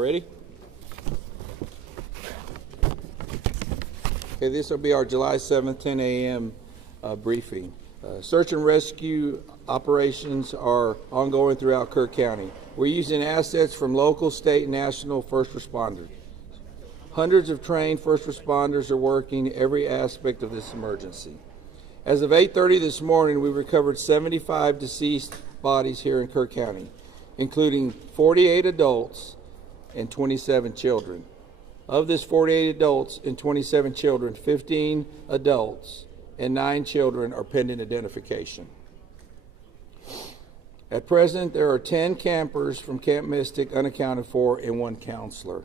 ready? Okay, this will be our July 7th, 10 a.m. Briefing. Search and rescue operations are ongoing throughout Kerr County. We're using assets from local, state, and national first responders. Hundreds of trained first responders are working every aspect of this emergency. As of 8:30 this morning, we recovered 75 deceased bodies here in Kerr County, including 48 adults and 27 children. Of this 48 adults and 27 children, 15 adults and 9 children are pending identification. At present, there are 10 campers from Camp Mystic unaccounted for and 1 counselor.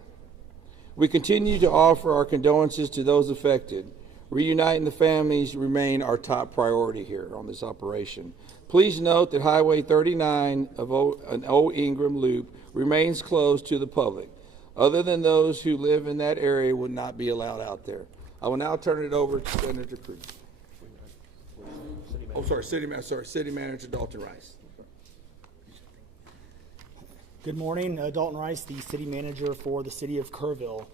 We continue to offer our condolences to those affected. Reuniting the families remain our top priority here on this operation. Please note that Highway 39 of an Old Ingram Loop remains closed to the public. Other than those who live in that area would not be allowed out there. I will now turn it over to Senator Cruz. City Manager Dalton Rice. Good morning, Dalton Rice, the City Manager for the City of Kerrville.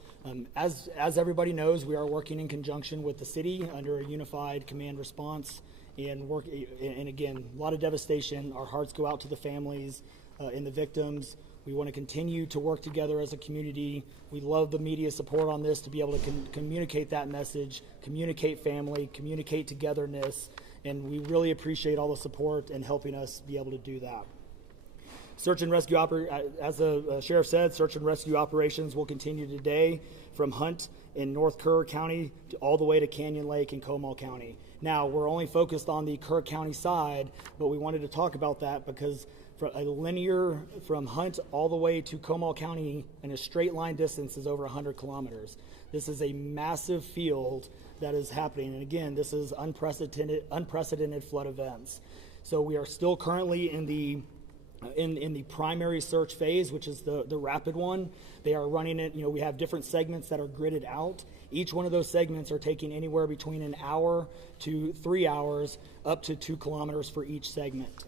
As everybody knows, we are working in conjunction with the city under a unified command response and again, a lot of devastation. Our hearts go out to the families and the victims. We want to continue to work together as a community. We love the media support on this to be able to communicate that message, communicate family, communicate togetherness, and we really appreciate all the support and helping us be able to do that. Search and rescue, as the sheriff said, search and rescue operations will continue today from Hunt in North Kerr County all the way to Canyon Lake in Comal County. Now, we're only focused on the Kerr County side, but we wanted to talk about that because for a linear from Hunt all the way to Comal County in a straight line distance is over 100 kilometers. This is a massive field that is happening, and again, this is unprecedented flood events. So we are still currently in the primary search phase, which is the rapid one. They are running it, we have different segments that are gridded out. Each one of those segments are taking anywhere between an hour to 3 hours, up to 2 kilometers for each segment.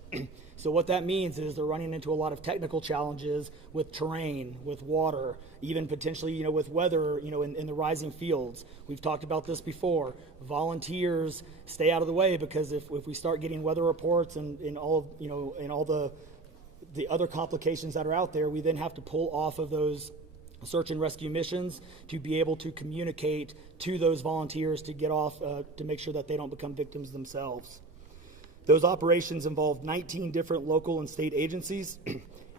So what that means is they're running into a lot of technical challenges with terrain, with water, even potentially, with weather, in the rising fields. We've talked about this before. Volunteers stay out of the way because if we start getting weather reports and all the other complications that are out there, we then have to pull off of those search and rescue missions to be able to communicate to those volunteers to get off, to make sure that they don't become victims themselves. Those operations involve 19 different local and state agencies,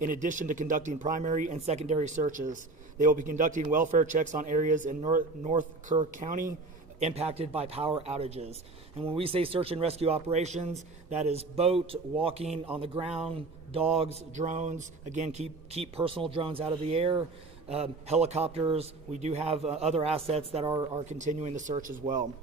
in addition to conducting primary and secondary searches. They will be conducting welfare checks on areas in North Kerr County impacted by power outages. And when we say search and rescue operations, that is boat, walking, on the ground, dogs, drones. Again, keep personal drones out of the air. Helicopters. We do have other assets that are continuing the search as well.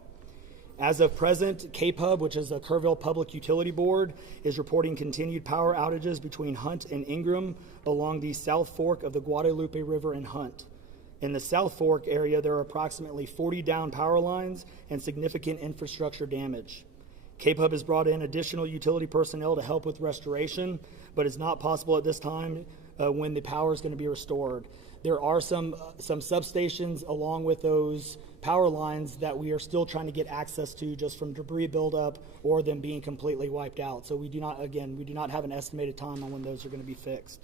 As of present, KPUB, which is the Kerrville Public Utility Board, is reporting continued power outages between Hunt and Ingram along the South Fork of the Guadalupe River in Hunt. In the South Fork area, there are approximately 40 down power lines and significant infrastructure damage. KPUB has brought in additional utility personnel to help with restoration, but it's not possible at this time when the power is going to be restored. There are some substations along with those power lines that we are still trying to get access to just from debris buildup or them being completely wiped out. So we do not have an estimated time on when those are going to be fixed.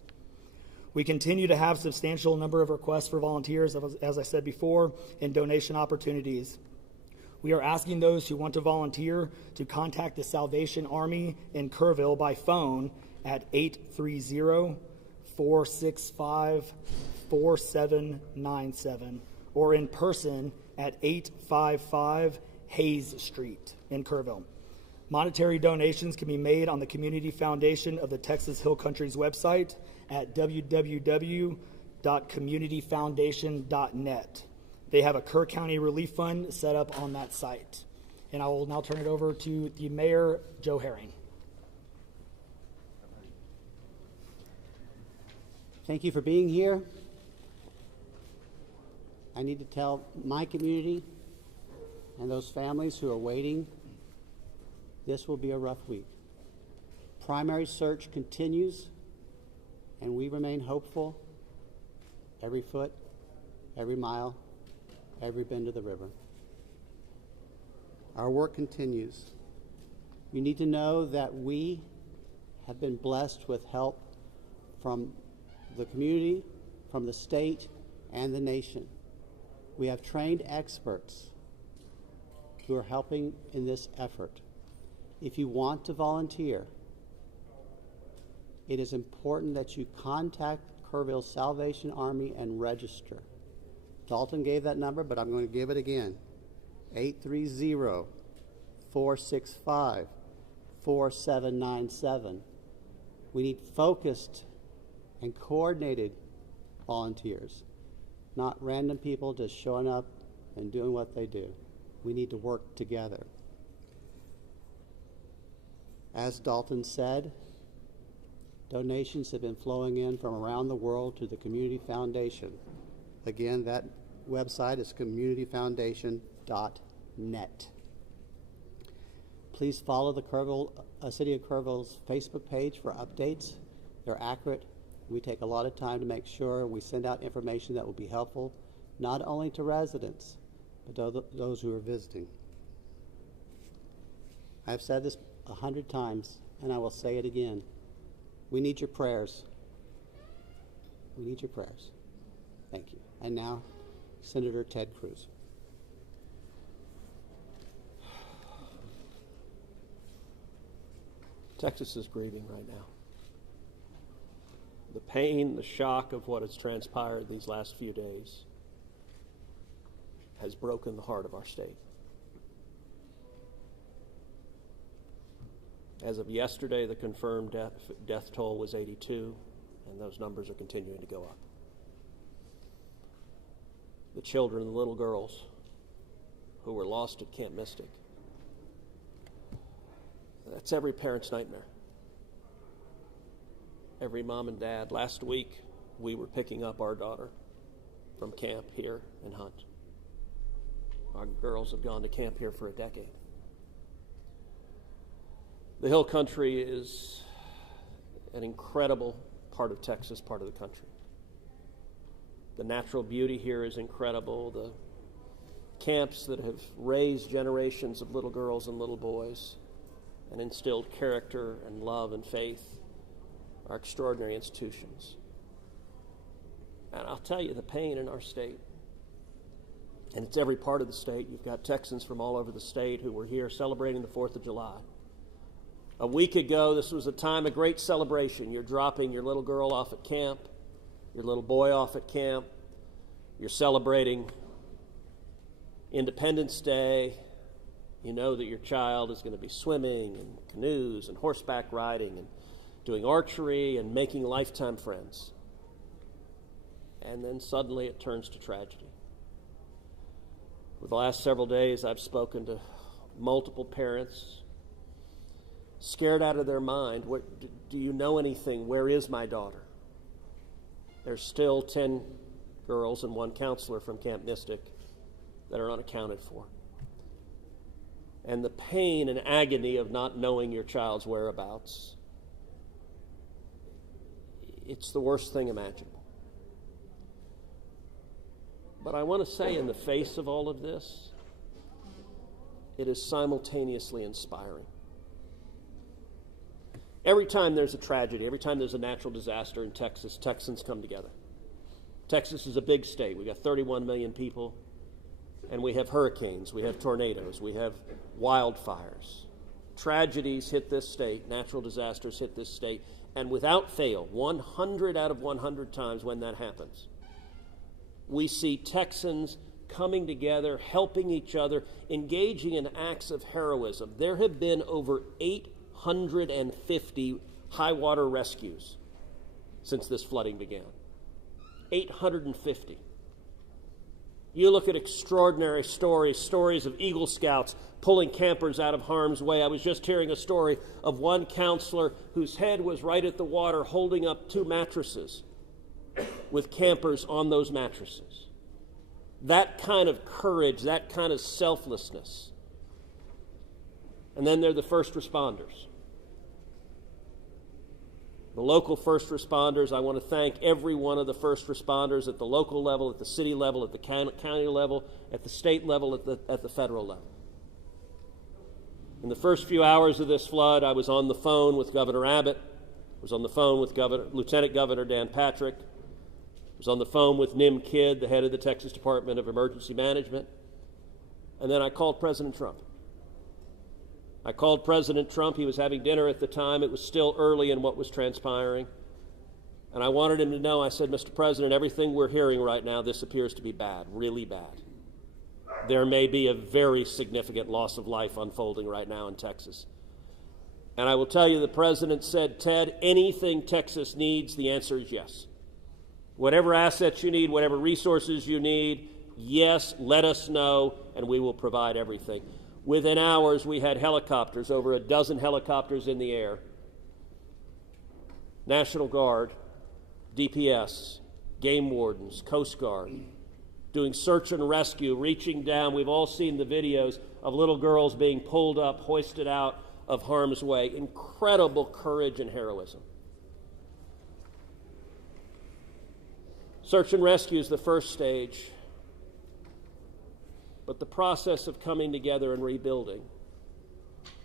We continue to have substantial number of requests for volunteers, as I said before, and donation opportunities. We are asking those who want to volunteer to contact the Salvation Army in Kerrville by phone at 830-465-4797 or in person at 855 Hayes Street in Kerrville. Monetary donations can be made on the Community Foundation of the Texas Hill Country's website at www.communityfoundation.net. They have a Kerr County Relief Fund set up on that site. And I will now turn it over to the Mayor, Joe Herring. Thank you for being here. I need to tell my community and those families who are waiting, this will be a rough week. Primary search continues, and we remain hopeful every foot, every mile, every bend of the river. Our work continues. You need to know that we have been blessed with help from the community, from the state, and the nation. We have trained experts who are helping in this effort. If you want to volunteer, it is important that you contact Kerrville Salvation Army and register. Dalton gave that number, but I'm going to give it again. 830-465-4797. We need focused and coordinated volunteers, not random people just showing up and doing what they do. We need to work together. As Dalton said, donations have been flowing in from around the world to the Community Foundation. Again, that website is communityfoundation.net. Please follow the City of Kerrville's Facebook page for updates. They're accurate. We take a lot of time to make sure we send out information that will be helpful, not only to residents, but to those who are visiting. I've said this 100 times, and I will say it again. We need your prayers. We need your prayers. Thank you. And now, Senator Ted Cruz. Texas is grieving right now. The pain, the shock of what has transpired these last few days has broken the heart of our state. As of yesterday, the confirmed death toll was 82, and those numbers are continuing to go up. The children, the little girls who were lost at Camp Mystic, that's every parent's nightmare. Every mom and dad. Last week, we were picking up our daughter from camp here in Hunt. Our girls have gone to camp here for a decade. The Hill Country is an incredible part of Texas, part of the country. The natural beauty here is incredible. The camps that have raised generations of little girls and little boys and instilled character and love and faith are extraordinary institutions. And I'll tell you, the pain in our state, and it's every part of the state. You've got Texans from all over the state who were here celebrating the 4th of July. A week ago, this was a time of great celebration. You're dropping your little girl off at camp, your little boy off at camp. You're celebrating Independence Day. You know that your child is going to be swimming and canoes and horseback riding and doing archery and making lifetime friends. And then suddenly it turns to tragedy. For the last several days, I've spoken to multiple parents, scared out of their mind. Do you know anything? Where is my daughter? There's still 10 girls and 1 counselor from Camp Mystic that are unaccounted for. And the pain and agony of not knowing your child's whereabouts, it's the worst thing imaginable. But I want to say, in the face of all of this, it is simultaneously inspiring. Every time there's a tragedy, every time there's a natural disaster in Texas, Texans come together. Texas is a big state. We've got 31 million people, and we have hurricanes, we have tornadoes, we have wildfires. Tragedies hit this state, natural disasters hit this state, and without fail, 100 out of 100 times when that happens, we see Texans coming together, helping each other, engaging in acts of heroism. There have been over 850 high water rescues since this flooding began. 850. You look at extraordinary stories of Eagle Scouts pulling campers out of harm's way. I was just hearing a story of one counselor whose head was right at the water holding up 2 mattresses with campers on those mattresses. That kind of courage, that kind of selflessness. And then there are the first responders. The local first responders, I want to thank every one of the first responders at the local level, at the city level, at the county level, at the state level, at the federal level. In the first few hours of this flood, I was on the phone with Governor Abbott, I was on the phone with Lieutenant Governor Dan Patrick, I was on the phone with Nim Kidd, the head of the Texas Department of Emergency Management, and then I called President Trump. I called President Trump. He was having dinner at the time. It was still early in what was transpiring. And I wanted him to know, I said, Mr. President, everything we're hearing right now, this appears to be bad, really bad. There may be a very significant loss of life unfolding right now in Texas. And I will tell you, the President said, Ted, anything Texas needs, the answer is yes. Whatever assets you need, whatever resources you need, yes, let us know, and we will provide everything. Within hours, we had helicopters, over a dozen helicopters in the air. National Guard, DPS, game wardens, Coast Guard, doing search and rescue, reaching down. We've all seen the videos of little girls being pulled up, hoisted out of harm's way. Incredible courage and heroism. Search and rescue is the first stage. But the process of coming together and rebuilding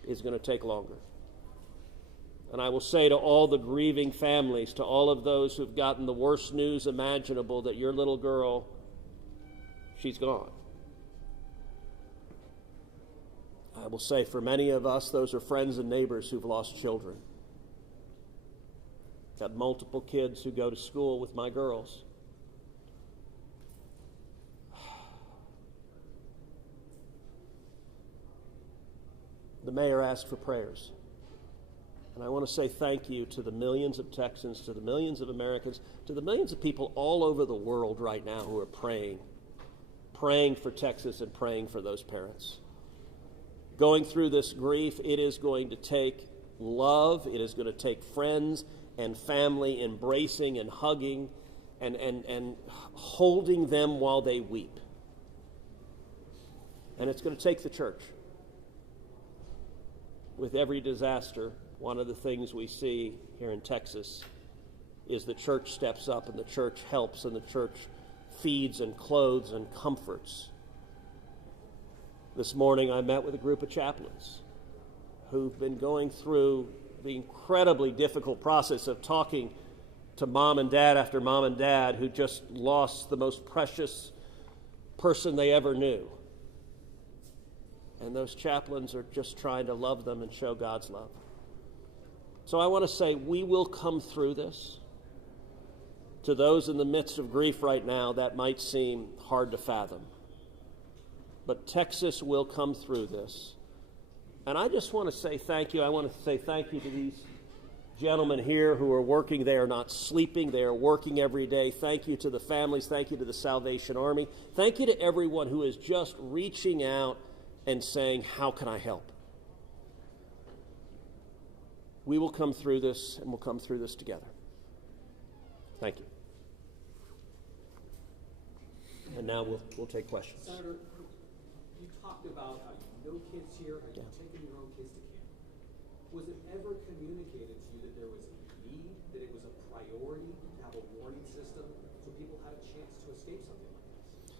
is going to take longer. And I will say to all the grieving families, to all of those who've gotten the worst news imaginable, that your little girl, she's gone. I will say for many of us, those are friends and neighbors who've lost children. Got multiple kids who go to school with my girls. The mayor asked for prayers. And I want to say thank you to the millions of Texans, to the millions of Americans, to the millions of people all over the world right now who are praying for Texas and praying for those parents. Going through this grief, it is going to take love, it is going to take friends and family embracing and hugging and holding them while they weep. And it's going to take the church. With every disaster, one of the things we see here in Texas is the church steps up and the church helps and the church feeds and clothes and comforts. This morning I met with a group of chaplains who've been going through the incredibly difficult process of talking to mom and dad after mom and dad who just lost the most precious person they ever knew. And those chaplains are just trying to love them and show God's love. So I want to say we will come through this. To those in the midst of grief right now, that might seem hard to fathom. But Texas will come through this. And I just want to say thank you. I want to say thank you to these gentlemen here who are working. They are not sleeping. They are working every day. Thank you to the families. Thank you to the Salvation Army. Thank you to everyone who is just reaching out and saying, how can I help? We will come through this, and we'll come through this together. Thank you. And now we'll take questions. Senator, you talked about how you know kids here and you're taking your own kids to camp. Was it ever communicated to you that there was a need, that it was a priority to have a warning system so people had a chance to escape something like this?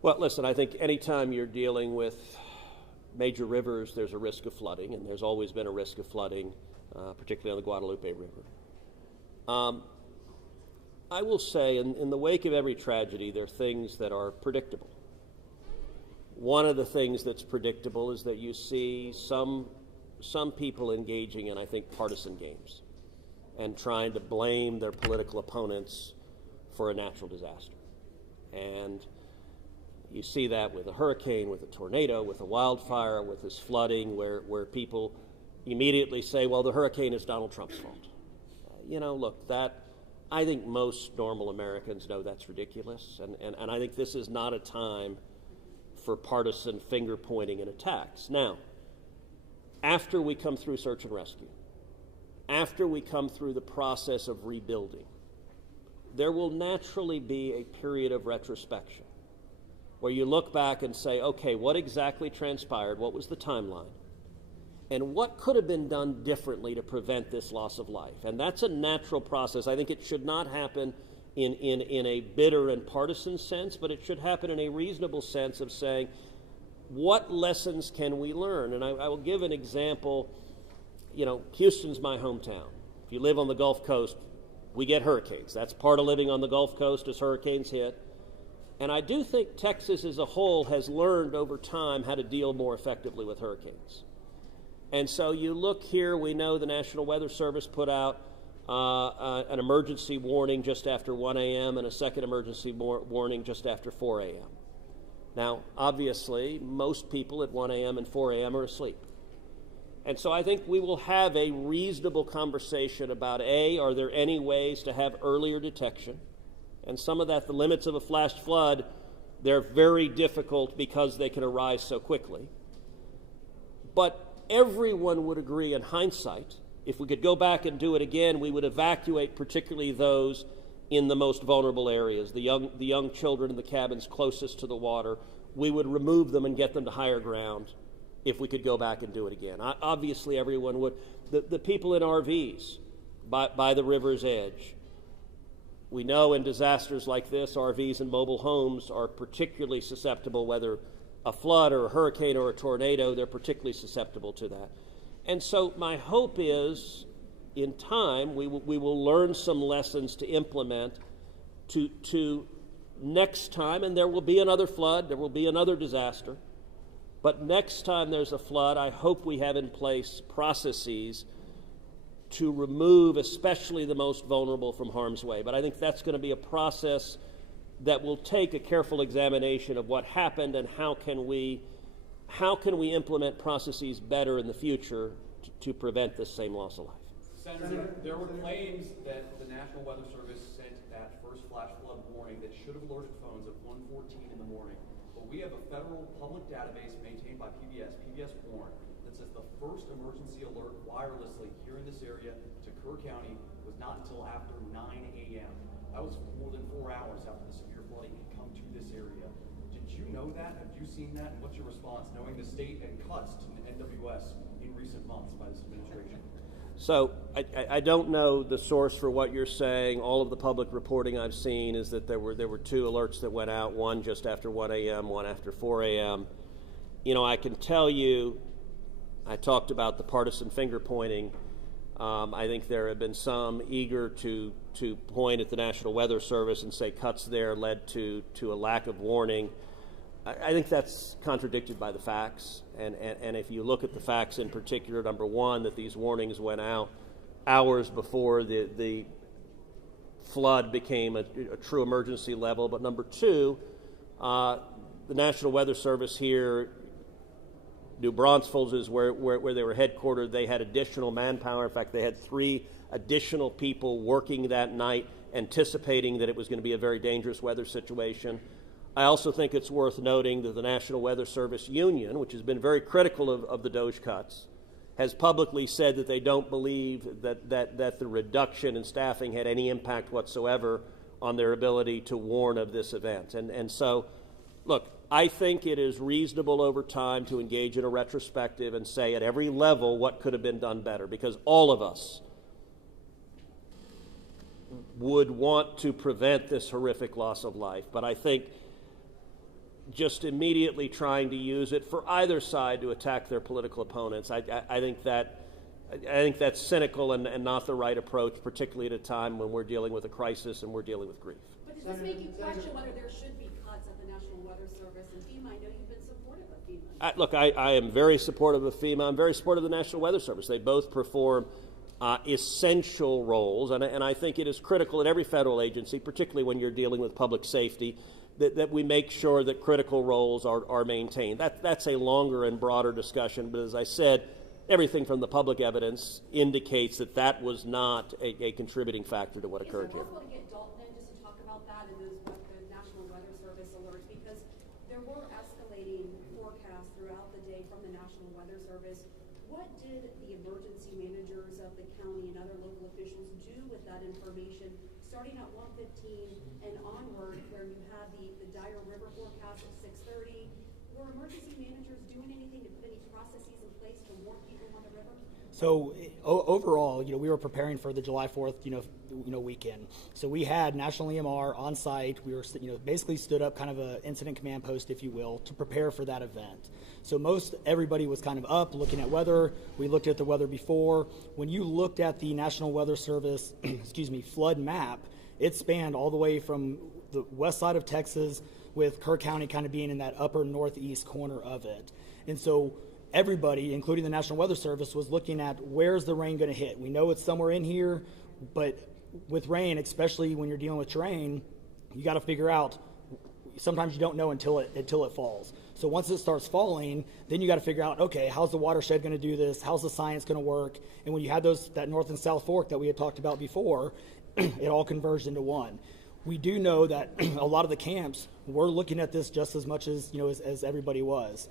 Well, listen, I think anytime you're dealing with major rivers, there's a risk of flooding, and there's always been a risk of flooding, particularly on the Guadalupe River. I will say, in the wake of every tragedy, there are things that are predictable. One of the things that's predictable is that you see some people engaging in, I think, partisan games and trying to blame their political opponents for a natural disaster. And you see that with a hurricane, with a tornado, with a wildfire, with this flooding, where people immediately say, well, the hurricane is Donald Trump's fault. Look, that I think most normal Americans know that's ridiculous, and I think this is not a time for partisan finger-pointing and attacks. Now, after we come through search and rescue, after we come through the process of rebuilding, there will naturally be a period of retrospection where you look back and say, okay, what exactly transpired? What was the timeline? and what could have been done differently to prevent this loss of life. And that's a natural process. I think it should not happen in a bitter and partisan sense, but it should happen in a reasonable sense of saying, what lessons can we learn? And I will give an example. You know, Houston's my hometown. If you live on the Gulf Coast, we get hurricanes. That's part of living on the Gulf Coast as hurricanes hit. And I do think Texas as a whole has learned over time how to deal more effectively with hurricanes. And so you look here, we know the National Weather Service put out an emergency warning just after 1 a.m. and a second emergency warning just after 4 a.m. Now, obviously, most people at 1 a.m. and 4 a.m. are asleep. And so I think we will have a reasonable conversation about, A, are there any ways to have earlier detection? And some of that, the limits of a flash flood, they're very difficult because they can arise so quickly. But everyone would agree in hindsight, if we could go back and do it again, we would evacuate particularly those in the most vulnerable areas, the young children in the cabins closest to the water. We would remove them and get them to higher ground if we could go back and do it again. Obviously, everyone would. The people in RVs by the river's edge. We know in disasters like this, RVs and mobile homes are particularly susceptible, whether a flood or a hurricane or a tornado, they're particularly susceptible to that. And so my hope is, in time, we will learn some lessons to implement to next time, and there will be another flood, there will be another disaster, but next time there's a flood, I hope we have in place processes to remove especially the most vulnerable from harm's way. But I think that's going to be a process that will take a careful examination of what happened and how can we implement processes better in the future to prevent this same loss of life. Senator, there were claims that the National Weather Service sent that first flash flood warning that should have alerted phones at 1:14 in the morning. But we have a federal public database maintained by PBS Warn, that says the first emergency alert wirelessly here in this area to Kerr County was not until after 9 a.m. That was more than 4 hours after the severe flooding had come to this area. Did you know that? Have you seen that? And what's your response, knowing the state and cuts to the NWS in recent months by this administration? So I don't know the source for what you're saying. All of the public reporting I've seen is that there were two alerts that went out, one just after 1 a.m., one after 4 a.m. You know, I can tell you, I talked about the partisan finger pointing. I think there have been some eager to point at the National Weather Service and say cuts there led to a lack of warning. I think that's contradicted by the facts, and if you look at the facts in particular, number one, that these warnings went out hours before the flood became a true emergency level, but number two, the National Weather Service here, New Braunfels is where they were headquartered. They had additional manpower. In fact, they had 3 additional people working that night, anticipating that it was going to be a very dangerous weather situation. I also think it's worth noting that the National Weather Service Union, which has been very critical of the DOGE cuts, has publicly said that they don't believe that the reduction in staffing had any impact whatsoever on their ability to warn of this event. And so, look, I think it is reasonable over time to engage in a retrospective and say at every level what could have been done better, because all of us would want to prevent this horrific loss of life. But I think just immediately trying to use it for either side to attack their political opponents, I think that's cynical and not the right approach, particularly at a time when we're dealing with a crisis and we're dealing with grief. But does this make you question whether there should be cuts at the National Weather Service and FEMA? I know you've been supportive of FEMA. Look, I am very supportive of FEMA. I'm very supportive of the National Weather Service. They both perform essential roles, and I think it is critical at every federal agency, particularly when you're dealing with public safety, that we make sure that critical roles are maintained. That's a longer and broader discussion, but as I said, everything from the public evidence indicates that was not a contributing factor to what occurred here. Is it possible to get Dalton in just to talk about that and the National Weather Service alerts? Because there were escalating forecasts throughout the day from the National Weather Service. What did the emergency managers of the county and other local officials do with that information starting at 1:15 and onward, where you had the dire river forecast at 6:30? Were emergency managers doing anything to put any processes in place to warn people when So overall, we were preparing for the July 4th, weekend. So we had National EMR on site. We were, basically stood up kind of a incident command post, if you will, to prepare for that event. So everybody was kind of up looking at weather. We looked at the weather before. When you looked at the National Weather Service, flood map, it spanned all the way from the west side of Texas, with Kerr County kind of being in that upper northeast corner of it. And so everybody, including the National Weather Service, was looking at where's the rain going to hit. We know it's somewhere in here, but with rain, especially when you're dealing with terrain, you got to figure out. Sometimes you don't know until it falls. So once it starts falling, then you got to figure out, okay, how's the watershed going to do this? How's the science going to work? And when you had that north and south fork that we had talked about before, it all converged into one. We do know that a lot of the camps were looking at this just as much as as everybody was.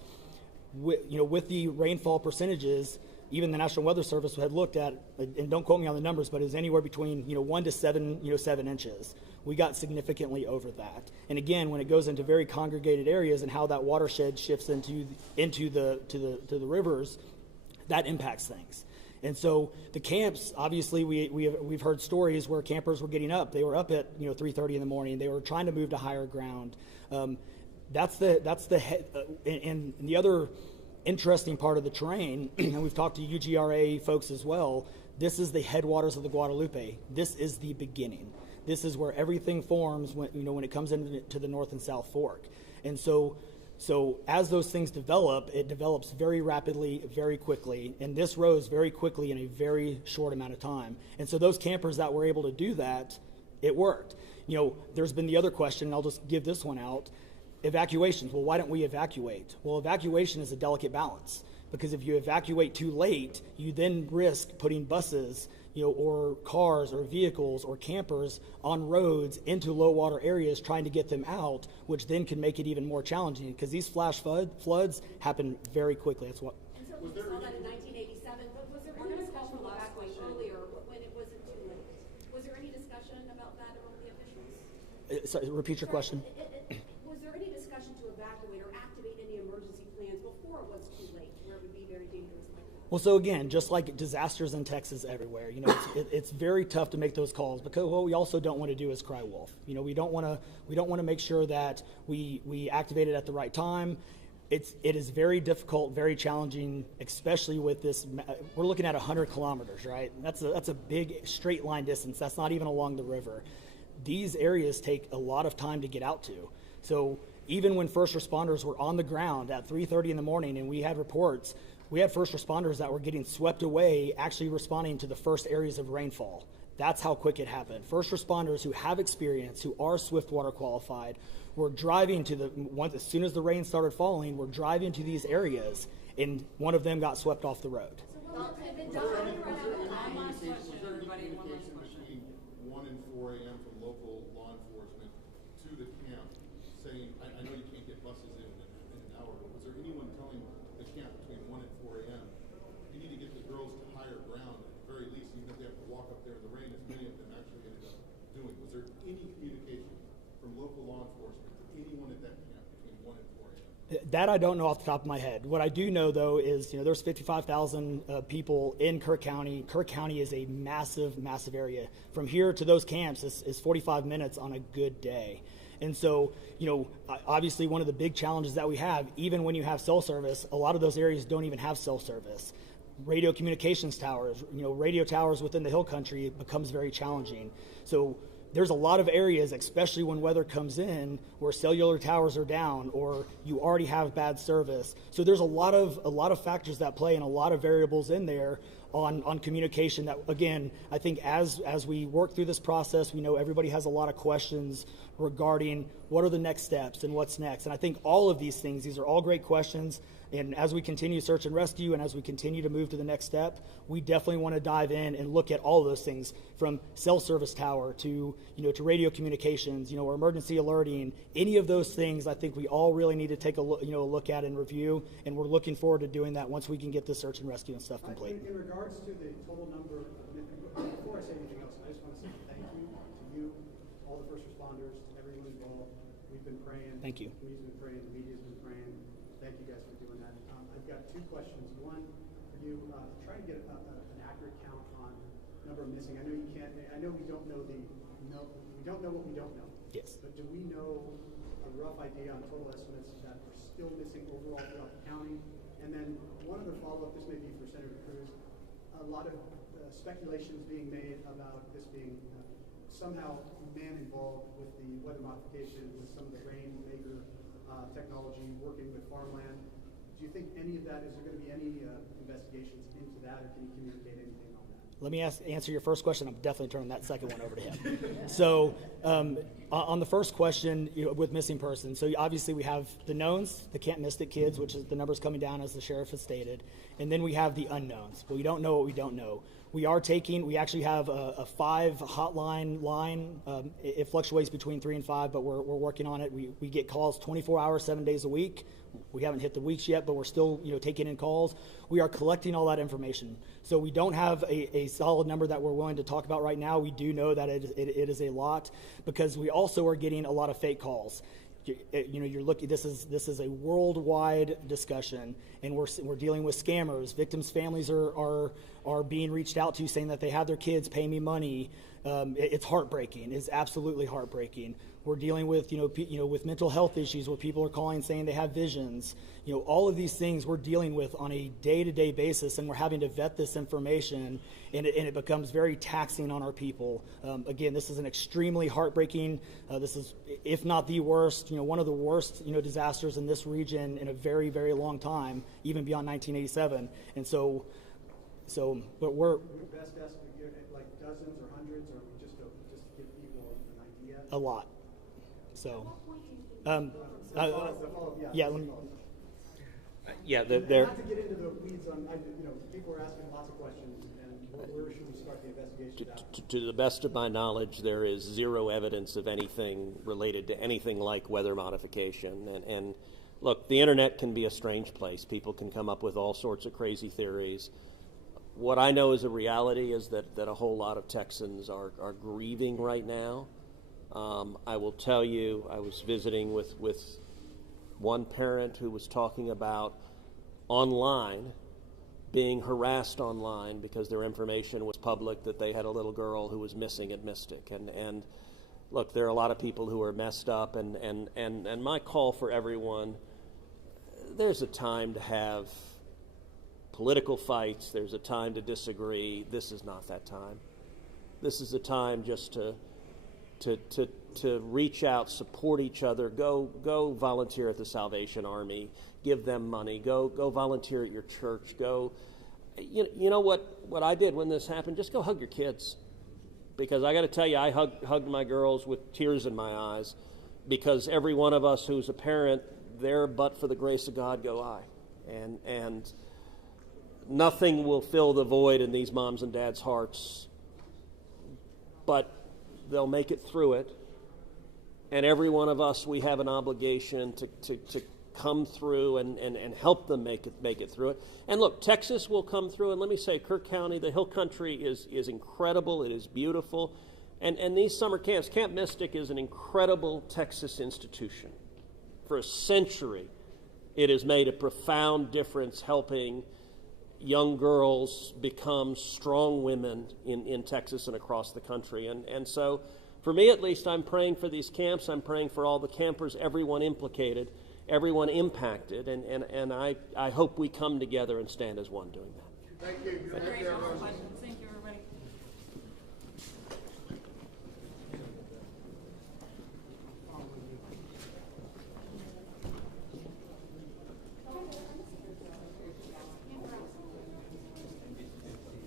With the rainfall percentages, even the National Weather Service had looked at, and don't quote me on the numbers, but it was anywhere between 1 to 7 inches. We got significantly over that. And again, when it goes into very congregated areas and how that watershed shifts into the rivers, that impacts things. And so the camps, obviously, we've heard stories where campers were getting up. They were up at 3:30 in the morning. They were trying to move to higher ground. And the other interesting part of the terrain, and we've talked to UGRA folks as well. This is the headwaters of the Guadalupe. This is the beginning. This is where everything forms when it comes into the North and South Fork. And so as those things develop, it develops very rapidly, very quickly, and this rose very quickly in a very short amount of time. And so those campers that were able to do that, it worked. There's been the other question, and I'll just give this one out. Evacuations. Well, why don't we evacuate? Well, evacuation is a delicate balance, because if you evacuate too late, you then risk putting buses, or cars or vehicles or campers on roads into low water areas trying to get them out, which then can make it even more challenging, because these flash floods happen very quickly. That's what. And so we saw that in 1987, but was there any discussion about evacuation earlier when it wasn't too late? Was there any discussion about that among the officials? Sorry, repeat your question. Was there any discussion to evacuate or activate any emergency plans before it was too late, where it would be very dangerous like that? Well, so again, just like disasters in Texas everywhere, it's very tough to make those calls, because what we also don't want to do is cry wolf. We don't want to make sure that we activate it at the right time. It is very difficult, very challenging, especially with this. We're looking at 100 kilometers, right? That's a big straight line distance. That's not even along the river. These areas take a lot of time to get out to. So even when first responders were on the ground at 3:30 in the morning, and we had reports, we had first responders that were getting swept away, actually responding to the first areas of rainfall. That's how quick it happened. First responders who have experience, who are Swiftwater qualified, were driving as soon as the rain started falling, were driving to these areas, and one of them got swept off the road. So what had been done? One last question, everybody, one last question. Between 1 and 4 a.m. from local law enforcement to the camp, saying, I know you can't get buses in an hour, but was there anyone telling the camp between 1 and 4 a.m., you need to get the girls to higher ground at the very least, even if they have to walk up there in the rain, as many of them actually ended up doing? Was there any communication from local law enforcement to anyone at that camp between 1 and 4 a.m.? That I don't know off the top of my head. What I do know, though, is there's 55,000 people in Kerr County. Kerr County is a massive, massive area. From here to those camps is 45 minutes on a good day. And so, obviously one of the big challenges that we have, even when you have cell service, a lot of those areas don't even have cell service. Radio communications towers, radio towers within the hill country, it becomes very challenging. So there's a lot of areas, especially when weather comes in, where cellular towers are down or you already have bad service. So there's a lot of factors that play and a lot of variables in there on communication that, again, I think as we work through this process, we know everybody has a lot of questions regarding what are the next steps and what's next. And I think all of these things, these are all great questions. And as we continue search and rescue and as we continue to move to the next step, we definitely want to dive in and look at all of those things, from cell service tower to radio communications, or emergency alerting. Any of those things, I think we all really need to take a look at and review. And we're looking forward to doing that once we can get the search and rescue and stuff complete. In regards to the total number, before I say anything else, I just want to say thank you to you, all the first responders, everyone involved. We've been praying. Thank you. The community's been praying. The media's been praying. Thank you guys for doing that. I've got two questions. One, for you. Trying to get an accurate count on number of missing. I know you can't. I know we don't know we don't know what we don't know. Yes. But do we know a rough idea on total estimates that are still missing overall throughout the county? And then one other follow-up. This may be for Senator Cruz. A lot of speculations being made about this being somehow man involved with the weather modification, with some of the rainmaker technology, working with farmland. Do you think any of that, is there going to be any investigations into that, or can you communicate anything on that? Let me answer your first question. I'm definitely turning that second one over to him. So on the first question, with missing persons, so obviously we have the knowns, the Camp Mystic kids, which is the numbers coming down as the sheriff has stated, and then we have the unknowns. We don't know what we don't know. We actually have a 5 hotline line. It fluctuates between 3 and 5, but we're working on it. We get calls 24 hours, 7 days a week. We haven't hit the weeks yet, but we're still taking in calls. We are collecting all that information. So we don't have a solid number that we're willing to talk about right now. We do know that it is a lot, because we also are getting a lot of fake calls. You're looking. This is a worldwide discussion, and we're dealing with scammers. Victims' families are being reached out to, saying that they have their kids pay me money. It's heartbreaking. It's absolutely heartbreaking. We're dealing with with mental health issues, where people are calling saying they have visions. All of these things we're dealing with on a day-to-day basis, and we're having to vet this information, and it becomes very taxing on our people. Again, this is an extremely heartbreaking. This is, if not the worst, one of the worst disasters in this region in a very, very long time, even beyond 1987. And but we're best estimate, give it like dozens or hundreds, or just to give people an idea. A lot. So, Yeah. Yeah, Not to get into the weeds on, people are asking lots of questions, and where should we start the investigation out? to the best of my knowledge, there is zero evidence of anything related to anything like weather modification. And look, the internet can be a strange place. People can come up with all sorts of crazy theories. What I know is a reality is that a whole lot of Texans are grieving right now. I will tell you, I was visiting with one parent who was talking about online, being harassed online because their information was public, that they had a little girl who was missing at Mystic. And look, there are a lot of people who are messed up, and my call for everyone, there's a time to have political fights, there's a time to disagree. This is not that time. This is a time just to reach out, support each other, go volunteer at the Salvation Army, give them money, go volunteer at your church, you know what I did when this happened? Just go hug your kids. Because I got to tell you, I hugged my girls with tears in my eyes, because every one of us who's a parent, there but for the grace of God go I. And nothing will fill the void in these moms and dads' hearts, but they'll make it through it. And every one of us, we have an obligation to come through and help them make it through it. And look, Texas will come through, and let me say, Kerr County, the Hill Country is incredible. It is beautiful. And these summer camps, Camp Mystic is an incredible Texas institution. For a century, it has made a profound difference helping young girls become strong women in Texas and across the country. And so, for me at least, I'm praying for these camps. I'm praying for all the campers, everyone implicated, everyone impacted, and I hope we come together and stand as one doing that. Thank you. Thank you, everybody.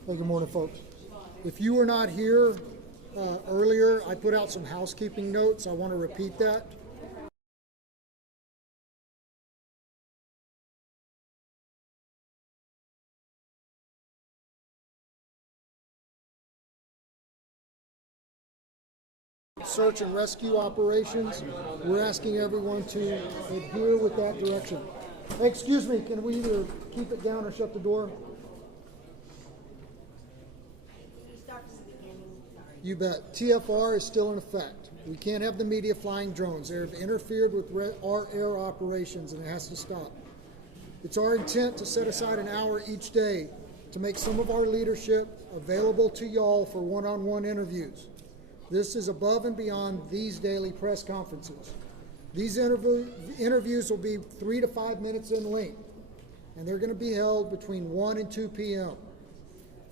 Hey, good morning, folks. If you were not here earlier, I put out some housekeeping notes. I want to repeat that. Search and rescue operations. We're asking everyone to adhere with that direction. Hey, excuse me, can we either keep it down or shut the door? You bet. TFR is still in effect. We can't have the media flying drones. They've interfered with our air operations, and it has to stop. It's our intent to set aside an hour each day to make some of our leadership available to y'all for one-on-one interviews. This is above and beyond these daily press conferences. These interviews will be 3 to 5 minutes in length, and they're going to be held between 1 and 2 p.m.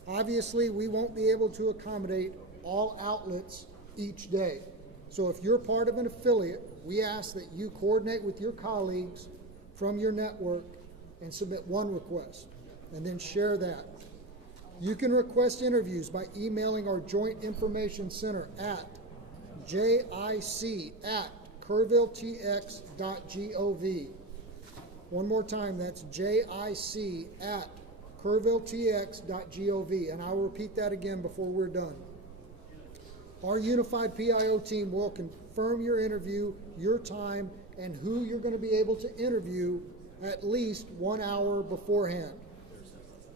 Obviously, we won't be able to accommodate all outlets each day. So if you're part of an affiliate, we ask that you coordinate with your colleagues from your network and submit one request, and then share that. You can request interviews by emailing our Joint Information Center at jic@kerrvilletx.gov. One more time, that's jic@kerrvilletx.gov, and I will repeat that again before we're done. Our unified PIO team will confirm your interview, your time, and who you're going to be able to interview at least 1 hour beforehand.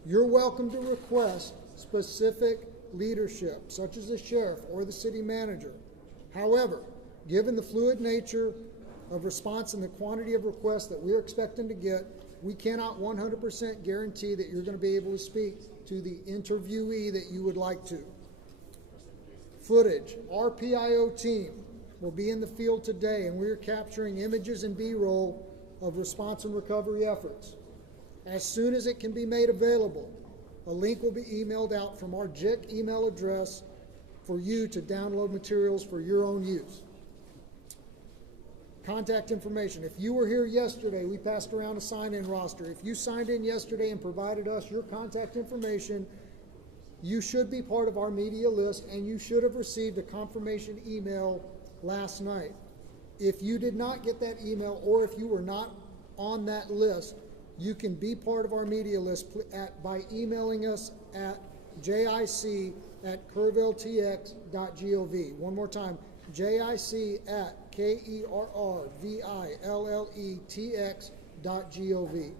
You're welcome to request specific leadership, such as the sheriff or the city manager. However, given the fluid nature of response and the quantity of requests that we're expecting to get, we cannot 100% guarantee that you're going to be able to speak to the interviewee that you would like to. Footage. Our PIO team will be in the field today, and we're capturing images and B-roll of response and recovery efforts. As soon as it can be made available, a link will be emailed out from our JIC email address for you to download materials for your own use. Contact information. If you were here yesterday, we passed around a sign-in roster. If you signed in yesterday and provided us your contact information, you should be part of our media list, and you should have received a confirmation email last night. If you did not get that email, or if you were not on that list, you can be part of our media list by emailing us at jic@kerrvilletx.gov. One more time, jic@kerrvilletx.gov.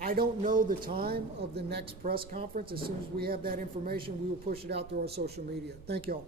I don't know the time of the next press conference. As soon as we have that information, we will push it out through our social media. Thank you all.